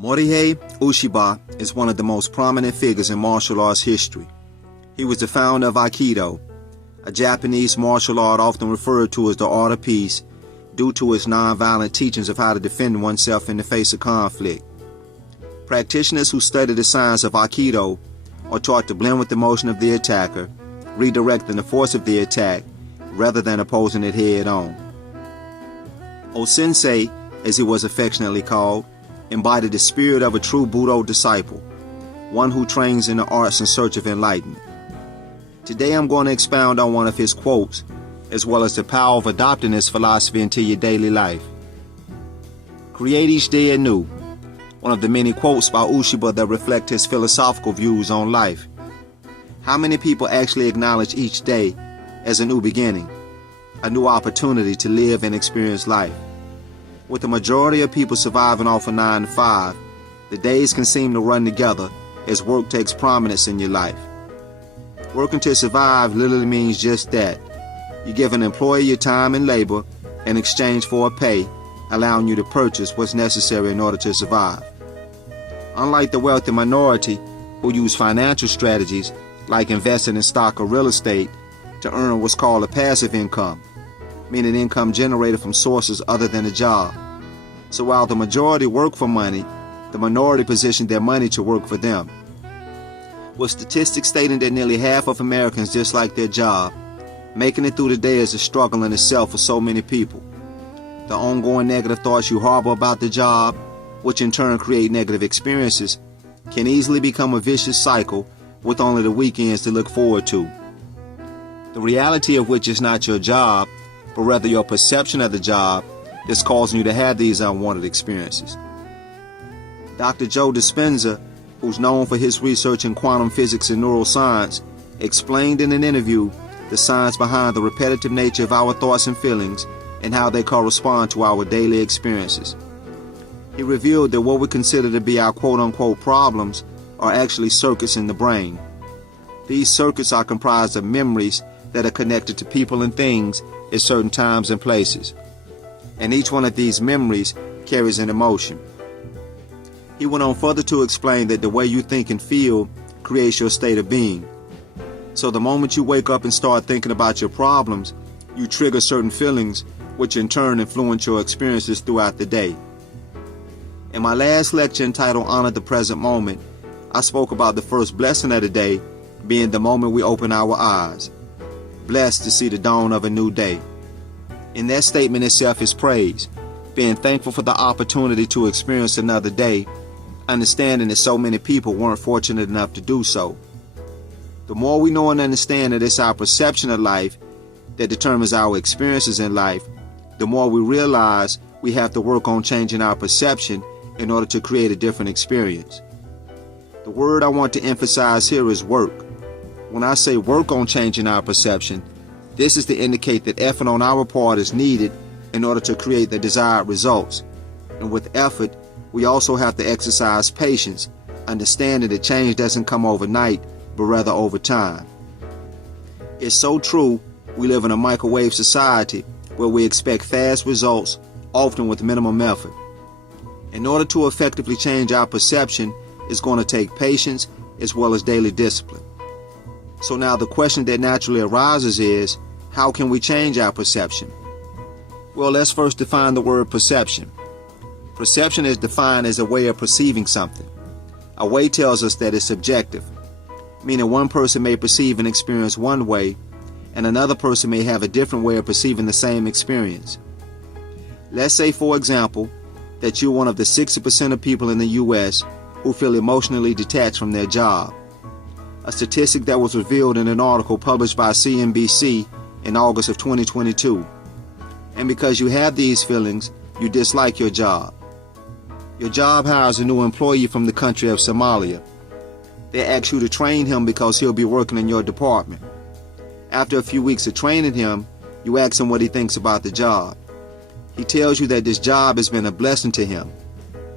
Morihei Ueshiba is one of the most prominent figures in martial arts history. He was the founder of Aikido, a Japanese martial art often referred to as the art of peace due to its non-violent teachings of how to defend oneself in the face of conflict. Practitioners who study the science of Aikido are taught to blend with the motion of the attacker, redirecting the force of the attack rather than opposing it head-on. O-sensei, as he was affectionately called, embodied the spirit of a true Budo disciple, one who trains in the arts in search of enlightenment. Today I'm going to expound on one of his quotes, as well as the power of adopting this philosophy into your daily life. Create each day anew, one of the many quotes by Ueshiba that reflect his philosophical views on life. How many people actually acknowledge each day as a new beginning, a new opportunity to live and experience life? With the majority of people surviving off a 9 to 5, the days can seem to run together as work takes prominence in your life. Working to survive literally means just that. You give an employer your time and labor in exchange for a pay, allowing you to purchase what's necessary in order to survive. Unlike the wealthy minority who use financial strategies like investing in stock or real estate to earn what's called a passive income, meaning income generated from sources other than a job. So while the majority work for money, the minority position their money to work for them. With statistics stating that nearly half of Americans dislike their job, making it through the day is a struggle in itself for so many people. The ongoing negative thoughts you harbor about the job, which in turn create negative experiences, can easily become a vicious cycle with only the weekends to look forward to. The reality of which is not your job, but rather your perception of the job that's causing you to have these unwanted experiences. Dr. Joe Dispenza, who's known for his research in quantum physics and neuroscience, explained in an interview the science behind the repetitive nature of our thoughts and feelings and how they correspond to our daily experiences. He revealed that what we consider to be our quote-unquote problems are actually circuits in the brain. These circuits are comprised of memories that are connected to people and things at certain times and places. And each one of these memories carries an emotion. He went on further to explain that the way you think and feel creates your state of being. So the moment you wake up and start thinking about your problems, you trigger certain feelings which in turn influence your experiences throughout the day. In my last lecture entitled Honor the Present Moment, I spoke about the first blessing of the day being the moment we open our eyes, blessed to see the dawn of a new day. In that statement itself is praise, being thankful for the opportunity to experience another day, understanding that so many people weren't fortunate enough to do so. The more we know and understand that it's our perception of life that determines our experiences in life, the more we realize we have to work on changing our perception in order to create a different experience. The word I want to emphasize here is work. When I say work on changing our perception, this is to indicate that effort on our part is needed in order to create the desired results. And with effort, we also have to exercise patience, understanding that change doesn't come overnight, but rather over time. It's so true, we live in a microwave society where we expect fast results, often with minimum effort. In order to effectively change our perception, it's going to take patience as well as daily discipline. So now the question that naturally arises is, how can we change our perception? Well, let's first define the word perception. Perception is defined as a way of perceiving something. A way tells us that it's subjective, meaning one person may perceive an experience one way, and another person may have a different way of perceiving the same experience. Let's say, for example, that you're one of the 60% of people in the U.S. who feel emotionally detached from their job, a statistic that was revealed in an article published by CNBC in August of 2022. And because you have these feelings, you dislike your job. Your job hires a new employee from the country of Somalia. They ask you to train him because he'll be working in your department. After a few weeks of training him, you ask him what he thinks about the job. He tells you that this job has been a blessing to him.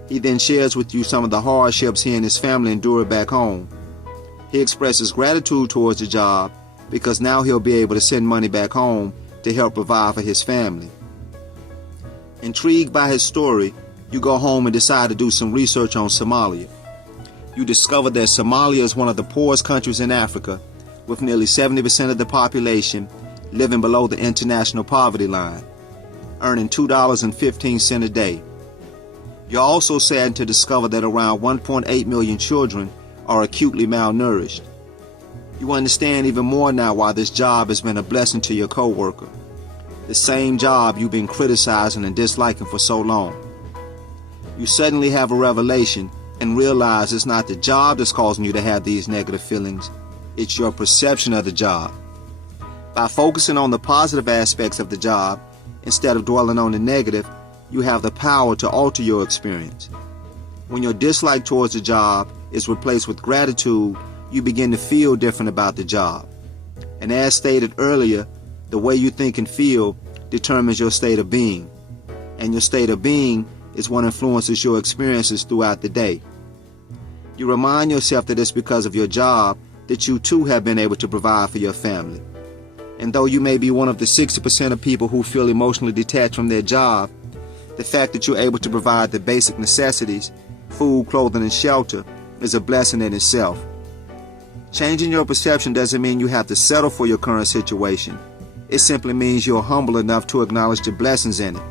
He then shares with you some of the hardships he and his family endured back home. He expresses gratitude towards the job because now he'll be able to send money back home to help provide for his family. Intrigued by his story, You go home and decide to do some research on Somalia. You discover that Somalia is one of the poorest countries in Africa, with nearly 70% of the population living below the international poverty line, earning $2.15 a day. You're also saddened to discover that around 1.8 million children are acutely malnourished. You understand even more now why this job has been a blessing to your coworker, the same job you've been criticizing and disliking for so long. You suddenly have a revelation and realize it's not the job that's causing you to have these negative feelings, it's your perception of the job. By focusing on the positive aspects of the job instead of dwelling on the negative, you have the power to alter your experience. When your dislike towards the job is replaced with gratitude, you begin to feel different about the job. And as stated earlier, the way you think and feel determines your state of being. And your state of being is what influences your experiences throughout the day. You remind yourself that it's because of your job that you too have been able to provide for your family. And though you may be one of the 60% of people who feel emotionally detached from their job, the fact that you're able to provide the basic necessities, food, clothing, and shelter, is a blessing in itself. Changing your perception doesn't mean you have to settle for your current situation. It simply means you're humble enough to acknowledge the blessings in it.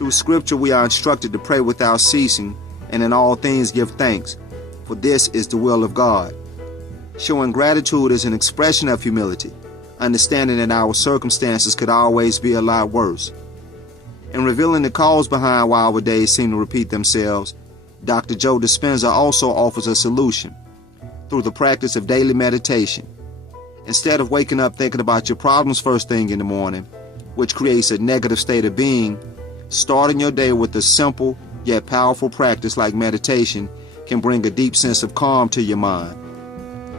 Through Scripture, we are instructed to pray without ceasing, and in all things give thanks, for this is the will of God. Showing gratitude is an expression of humility, understanding that our circumstances could always be a lot worse. In revealing the cause behind why our days seem to repeat themselves, Dr. Joe Dispenza also offers a solution through the practice of daily meditation. Instead of waking up thinking about your problems first thing in the morning, which creates a negative state of being, starting your day with a simple yet powerful practice like meditation can bring a deep sense of calm to your mind,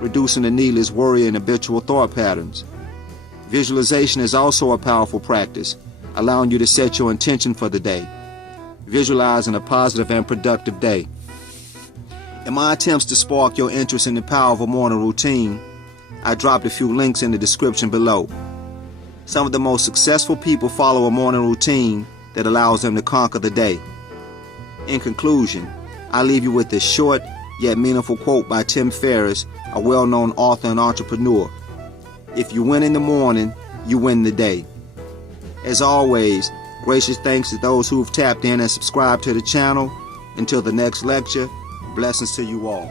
reducing the needless worry and habitual thought patterns. Visualization is also a powerful practice, allowing you to set your intention for the day, visualizing a positive and productive day. In my attempts to spark your interest in the power of a morning routine, I dropped a few links in the description below. Some of the most successful people follow a morning routine that allows them to conquer the day. In conclusion, I leave you with this short yet meaningful quote by Tim Ferriss, a well-known author and entrepreneur. If you win in the morning, you win the day. As always, gracious thanks to those who've tapped in and subscribed to the channel. Until the next lecture, blessings to you all.